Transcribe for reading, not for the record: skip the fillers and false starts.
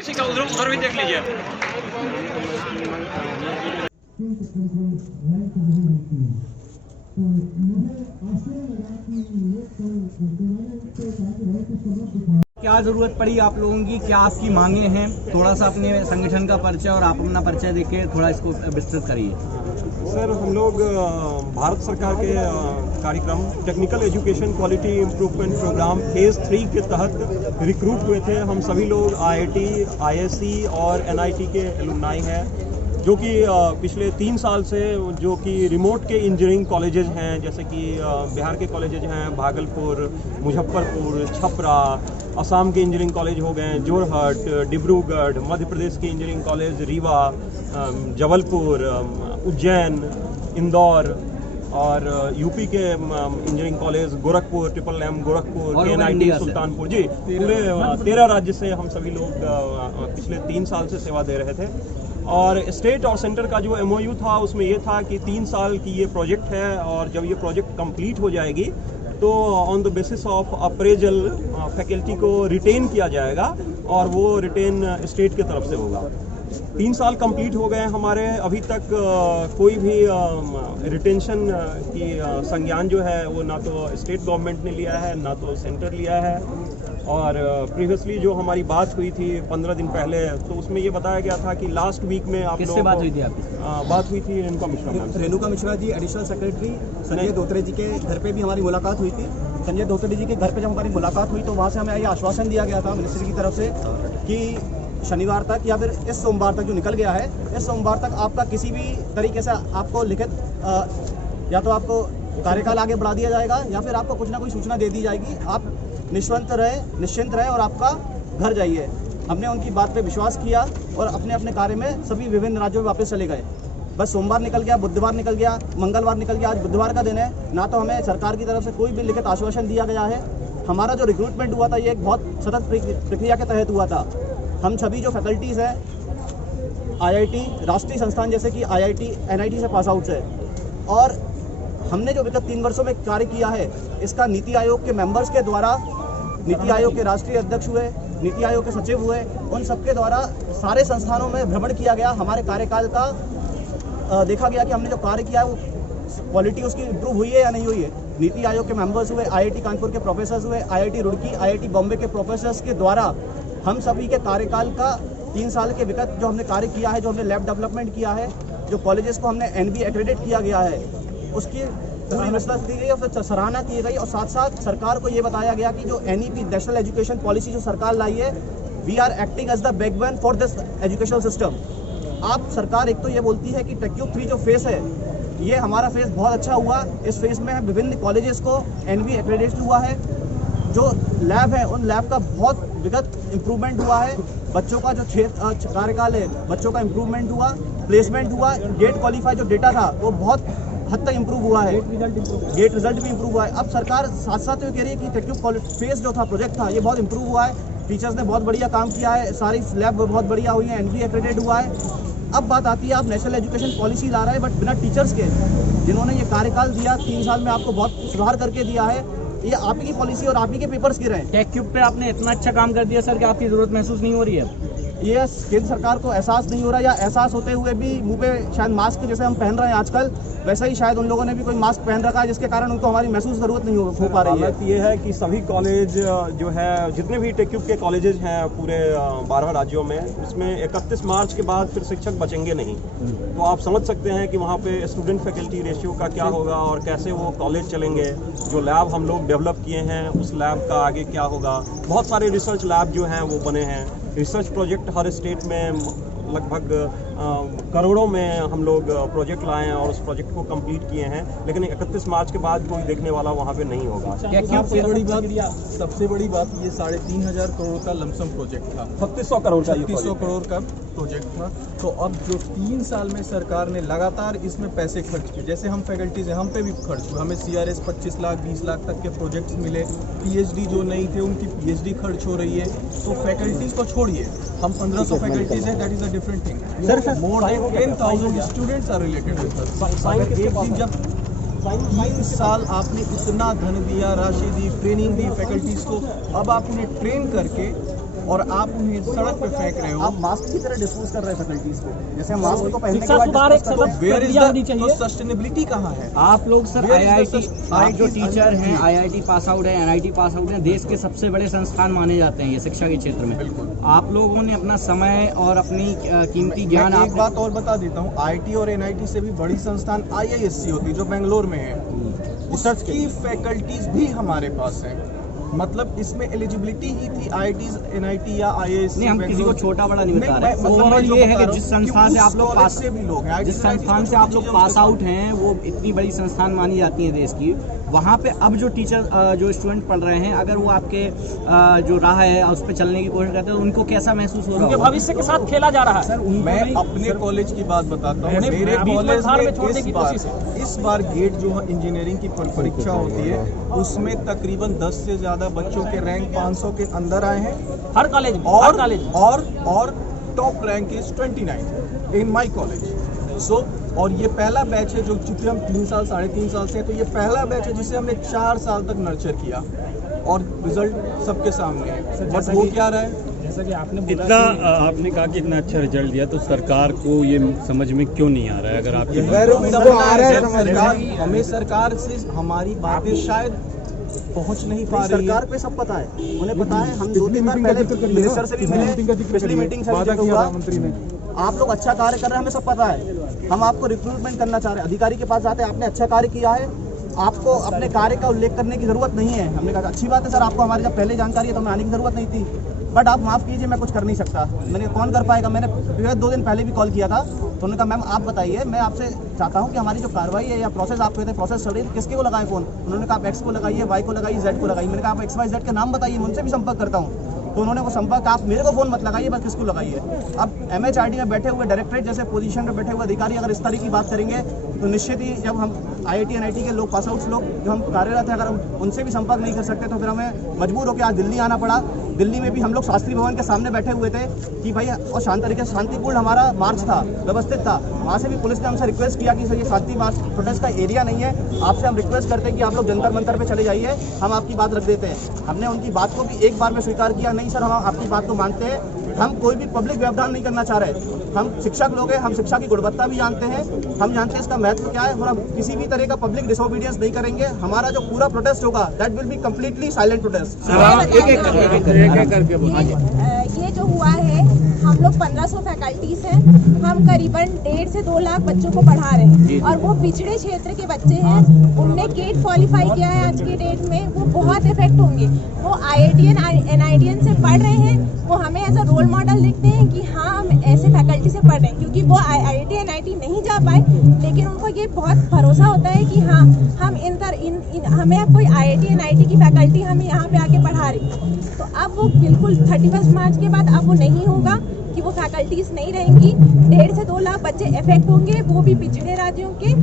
किसी का उधर भी देख लीजिए। क्या जरूरत पड़ी आप लोगों की, क्या आपकी मांगे हैं? थोड़ा सा अपने संगठन का परिचय और आप अपना परिचय देके थोड़ा इसको विस्तृत करिए। सर, हम लोग भारत सरकार के कार्यक्रम technical education quality improvement program phase 3 के तहत रिक्रूट हुए थे। हम सभी लोग IIT, ISC और NIT के एलुमनाई हैं, जो कि पिछले 3 साल से जो कि रिमोट के इंजीनियरिंग कॉलेजेस हैं, जैसे कि बिहार के कॉलेजेस हैं भागलपुर, मुजफ्फरपुर, छपरा, असम के इंजीनियरिंग कॉलेज हो गए जोरहट, डिब्रूगढ़, मध्य प्रदेश के इंजीनियरिंग कॉलेज रीवा, जबलपुर, उज्जैन, इंदौर और यूपी के engineering college Gorakhpur, MMM Gorakhpur, KNIT Sultanpur, जी पूरे 13 राज्य से हम सभी लोग पिछले 3 साल से सेवा दे रहे थे। और स्टेट और सेंटर का जो MOU था उसमें ये था कि 3 साल की ये प्रोजेक्ट है, और जब ये प्रोजेक्ट कंप्लीट हो जाएगी तो on the basis of appraisal faculty को रिटेन किया जाएगा, और वो रिटेन स्टेट की तरफ से होगा। 3 साल कंप्लीट हो गए हमारे, अभी तक कोई भी रिटेंशन की संज्ञान जो है वो ना तो स्टेट गवर्नमेंट ने लिया है ना तो सेंटर लिया है। और प्रीवियसली जो हमारी बात हुई थी 15 दिन पहले, तो उसमें ये बताया गया था कि लास्ट वीक में आप लोगों को बात हुई थी आपकी? बात हुई थी रेणुका मिश्रा जी, एडिशनल सेक्रेटरी संजय धोत्रे जी के घर पे भी हमारी मुलाकात हुई थी। संजय धोत्रे जी के घर पे जब हमारी मुलाकात हुई तो वहाँ से हमें ये आश्वासन दिया गया था मिनिस्ट्री की तरफ से कि शनिवार तक या फिर इस सोमवार तक जो निकल गया है, इस सोमवार तक आपका किसी भी तरीके से आपको लिखित या तो आपको कार्यकाल आगे बढ़ा दिया जाएगा या फिर आपको कुछ ना कोई सूचना दे दी जाएगी। आप निश्चिंत रहे और आपका घर जाइए। हमने उनकी बात पे विश्वास किया और अपने अपने कार्य में सभी विभिन्न राज्यों में वापस चले गए। बस सोमवार निकल गया, बुधवार निकल गया, मंगलवार निकल गया, आज बुधवार का दिन है। ना तो हमें सरकार की तरफ से कोई भी लिखित आश्वासन दिया गया है। हमारा जो रिक्रूटमेंट हुआ था ये एक बहुत सतत प्रक्रिया के तहत हुआ था। हम सभी जो फैकल्टीज़ हैं IIT राष्ट्रीय संस्थान जैसे कि IIT, NIT से पास आउट है, और हमने जो विगत 3 वर्षों में कार्य किया है इसका नीति आयोग के मेंबर्स के द्वारा, नीति आयोग के राष्ट्रीय अध्यक्ष हुए, नीति आयोग के सचिव हुए, उन सबके द्वारा सारे संस्थानों में भ्रमण किया गया। हमारे कार्यकाल का देखा गया कि हमने जो कार्य किया है वो क्वालिटी उसकी इम्प्रूव हुई है या नहीं हुई है। नीति आयोग के मेंबर्स हुए, IIT कानपुर के प्रोफेसर्स हुए, IIT रुड़की, IIT बॉम्बे के प्रोफेसर्स के द्वारा हम सभी के कार्यकाल का 3 साल के विगत जो हमने कार्य किया है, जो हमने लैब डेवलपमेंट किया है, जो कॉलेजेस को हमने NB एक्रेडिट किया गया है, उसकी पूरी मसलत दी गई और फिर सराहना की गई। और साथ साथ सरकार को ये बताया गया कि जो NEP नेशनल एजुकेशन पॉलिसी जो सरकार लाई है, we are acting as the backbone for this educational system. आप सरकार एक तो ये बोलती है कि टेक्यूब 3 जो फेस है ये हमारा फेस बहुत अच्छा हुआ। इस फेस में विभिन्न कॉलेजेस को NB एक्रेडिट हुआ है। जो लैब है उन लैब का बहुत विगत इम्प्रूवमेंट हुआ है। बच्चों का जो कार्यकाल है बच्चों का इम्प्रूवमेंट हुआ, प्लेसमेंट हुआ, गेट क्वालिफाई जो डेटा था वो बहुत हद तक इम्प्रूव हुआ है, गेट रिजल्ट भी इम्प्रूव हुआ है। अब सरकार साथ साथ ये कह रही है कि टेक्निकल फेज जो था प्रोजेक्ट था ये बहुत इम्प्रूव हुआ है। टीचर्स ने बहुत बढ़िया काम किया है, सारी लैब बहुत बढ़िया हुई है, NB एक्रेडिट हुआ है। अब बात आती है आप नेशनल एजुकेशन पॉलिसी ला रहे हैं बट बिना टीचर्स के, जिन्होंने ये कार्यकाल दिया 3 साल में आपको बहुत सुधार करके दिया है, ये आप ही की पॉलिसी और आप ही के पेपर्स गिर रहे हैं। टेक्यूब पे आपने इतना अच्छा काम कर दिया सर कि आपकी जरूरत महसूस नहीं हो रही है? ये केंद्र सरकार को एहसास नहीं हो रहा, या एहसास होते हुए भी मुंह पे शायद मास्क जैसे हम पहन रहे हैं आजकल, वैसा ही शायद उन लोगों ने भी कोई मास्क पहन रखा है जिसके कारण उनको हमारी महसूस ज़रूरत नहीं हो पा रही है। ये है कि सभी कॉलेज जो है, जितने भी टेक्यूब के कॉलेजेस हैं पूरे 12 राज्यों में, उसमें 31 मार्च के बाद फिर शिक्षक बचेंगे नहीं। तो आप समझ सकते हैं कि वहाँ पे स्टूडेंट फैकल्टी रेशियो का क्या होगा और कैसे वो कॉलेज चलेंगे। जो लैब हम लोग डेवलप किए हैं उस लैब का आगे क्या होगा। बहुत सारे रिसर्च लैब जो हैं वो बने हैं। रिसर्च प्रोजेक्ट हर स्टेट में लगभग करोड़ों में हम लोग प्रोजेक्ट लाए हैं और उस प्रोजेक्ट को कंप्लीट किए हैं, लेकिन 31 मार्च के बाद कोई देखने वाला वहाँ पे नहीं होगा। सबसे बड़ी बात ये 3,500 करोड़ का लमसम प्रोजेक्ट था, 3600 करोड़ का 3600 करोड़ का प्रोजेक्ट था। तो अब जो 3 साल में सरकार ने लगातार इसमें पैसे खर्च किए, जैसे हम फैकल्टीज हैं, हम पे भी खर्च हुआ। हमें CRS 25 लाख 20 लाख तक के प्रोजेक्ट्स मिले। PhD जो नहीं थे उनकी PhD खर्च हो रही है। तो फैकल्टीज को छोड़िए, हम 1500 फैकल्टीज हैं, that is a different thing. More than 10,000 students are related with us. अगर एक दिन जब 3 साल आपने इतना धन दिया, राशि दी, ट्रेनिंग दी फैकल्टीज को, अब आप उन्हें ट्रेन करके और आप उन्हें सड़क पे फेंक रहे हो। आप मास्क की तरह डिस्पोज कर रहे हैं फैकल्टीज को, जैसे हम मास्क को पहनने के शिक्षा बाद सुधार एक dispose करते हैं। सतत वेयर इज प्रक्रिया होनी द चाहिए। सस्टेनेबिलिटी कहाँ है? आप लोग sir Where is the IIT, sus- आप जो IIT टीचर हैं, आईआईटी पास आउट है, एनआईटी पास आउट हैं, देश के सबसे बड़े संस्थान माने जाते हैं ये शिक्षा के क्षेत्र में। बिल्कुल। आप लोगों ने अपना समय और अपनी कीमती ज्ञान मैं एक आप बात और बता देता हूँ, आईटी और एनआईटी से भी बड़ी संस्थान आईआईएससी होती है जो बेंगलोर में है, उसकी फैकल्टीज भी हमारे पास हैं। मतलब इसमें एलिजिबिलिटी ही थी आईआईटीज, एनआईटी या आईआईएससी। नहीं, हम किसी को छोटा बड़ा नहीं बता रहे। मतलब ओवरऑल मैं ये जो है बता कि रहा जिस हूँ संस्थान कि से आप उस लोग कॉलेज पास से भी लोग हैं, जिस IIT संस्थान से आप लोग पास आउट हैं वो इतनी बड़ी संस्थान मानी जाती है देश की, वहाँ पे अब जो टीचर जो स्टूडेंट पढ़ रहे हैं, अगर वो आपके जो राह है उस पर चलने की कोशिश करते हैं तो उनको कैसा महसूस हो रहा उनके होगा? भविष्य के साथ खेला जा रहा है। मैं अपने कॉलेज की बात बताता हूँ। उन्हें मेरे बीच में कॉलेज धार में में छोड़ने की कोशिश है। इस बार गेट जो है इंजीनियरिंग की परीक्षा होती है, उसमें तकरीबन 10 से ज्यादा बच्चों के रैंक 500 के अंदर आए हैं हर कॉलेज में, हर कॉलेज में। और top rank is 29 in my college. So और ये पहला बैच है जो, चूंकि हम 3 साल 3.5 साल से हैं, तो ये पहला बैच है जिसे हमने 4 साल तक नर्चर किया और रिजल्ट सबके सामने है। बट हो क्या रहा है? जैसा कि आपने बोला इतना आपने कहा कि इतना अच्छा रिजल्ट दिया, तो सरकार को ये समझ में क्यों नहीं आ रहा है? अगर आपकी हमें सरकार से हमारी बातें शायद पहुंच नहीं पा रही है। सरकार पे सब पता है, उन्हें पता है। हम 2-3 बार पहले मिनिस्टर से भी मिले, पिछली मीटिंग से भी हुआ। आप लोग अच्छा कार्य कर रहे हैं, हमें सब पता है। हम आपको रिक्रूटमेंट करना चाह रहे हैं, अधिकारी के पास जाते हैं, आपने अच्छा कार्य किया है, आपको अपने कार्य का उल्लेख करने की जरूरत नहीं है। हमने कहा अच्छी बात है सर, आपको हमारी जब पहले जानकारी है तो हमें आने की जरूरत नहीं थी, बट आप माफ़ कीजिए मैं कुछ कर नहीं सकता। मैंने कौन कर पाएगा? मैंने 2 दिन पहले भी कॉल किया था, तो उन्होंने कहा मैम आप बताइए, मैं आपसे चाहता हूँ कि हमारी जो कार्रवाई है या प्रोसेस आप कहते हैं प्रोसेस चल रही है, किसके को लगाए फ़ोन? उन्होंने कहा आप एक्स को लगाइए, वाई को लगाइए, जेड को लगाइए। मैंने कहा आप एक्स वाई जेड के नाम बताइए, मैं उनसे भी संपर्क करता हूँ। तो उन्होंने वो संपर्क, आप मेरे को फ़ोन मत लगाइए, बस किसको लगाइए। अब MHRD में बैठे हुए डायरेक्टरेट जैसे पोजीशन में बैठे हुए अधिकारी अगर इस तरह की बात करेंगे तो निश्चित ही जब हम IIT NIT के लोग, पास आउट्स लोग जो हम कार्यरत हैं, अगर हम उनसे भी संपर्क नहीं कर सकते तो फिर हमें मजबूर होकर आज दिल्ली आना पड़ा। दिल्ली में भी हम लोग शास्त्री भवन के सामने बैठे हुए थे कि भाई, और शांतिपूर्ण हमारा मार्च था, व्यवस्थित था। वहाँ से भी पुलिस ने हमसे रिक्वेस्ट किया कि सर ये शांति मार्च प्रोटेस्ट का एरिया नहीं है, आपसे हम रिक्वेस्ट करते हैं कि आप लोग जंतर मंतर पे चले जाइए, हम आपकी बात रख देते हैं। हमने उनकी बात को भी एक बार में स्वीकार किया, नहीं सर हम आपकी बात को मानते हैं, हम कोई भी पब्लिक व्यवधान नहीं करना चाह रहे। हम शिक्षक लोग हैं, हम शिक्षा की गुणवत्ता भी जानते हैं, हम जानते हैं इसका महत्व क्या है, और हम किसी भी तरह का पब्लिक डिसोबीडियंस नहीं करेंगे। हमारा जो पूरा प्रोटेस्ट होगा that will be completely silent protest. ये जो हुआ है, हम लोग 1500 फैकल्टीज हैं, हम करीबन 1.5 से 2 लाख बच्चों को पढ़ा रहे हैं, और वो पिछड़े क्षेत्र के बच्चे हैं, उनने गेट क्वालिफाई किया है आज के डेट में, वो बहुत इफेक्ट होंगे। वो IITian NITian से पढ़ रहे हैं, वो हमें एज अ रोल मॉडल देखते हैं कि हाँ हम ऐसे फैकल्टी से पढ़ रहे हैं, क्योंकि वो IIT NIT नहीं जा पाए, लेकिन उनको ये बहुत भरोसा होता है कि हाँ हम हमें कोई IIT NIT की फैकल्टी हमें यहाँ पे आके पढ़ा रही है। तो अब वो बिल्कुल 31 मार्च के बाद अब वो नहीं होगा कि वो फैकल्टीज नहीं रहेंगी। 1.5 से 2 लाख बच्चे इफेक्ट होंगे, वो भी पिछड़े राज्यों के।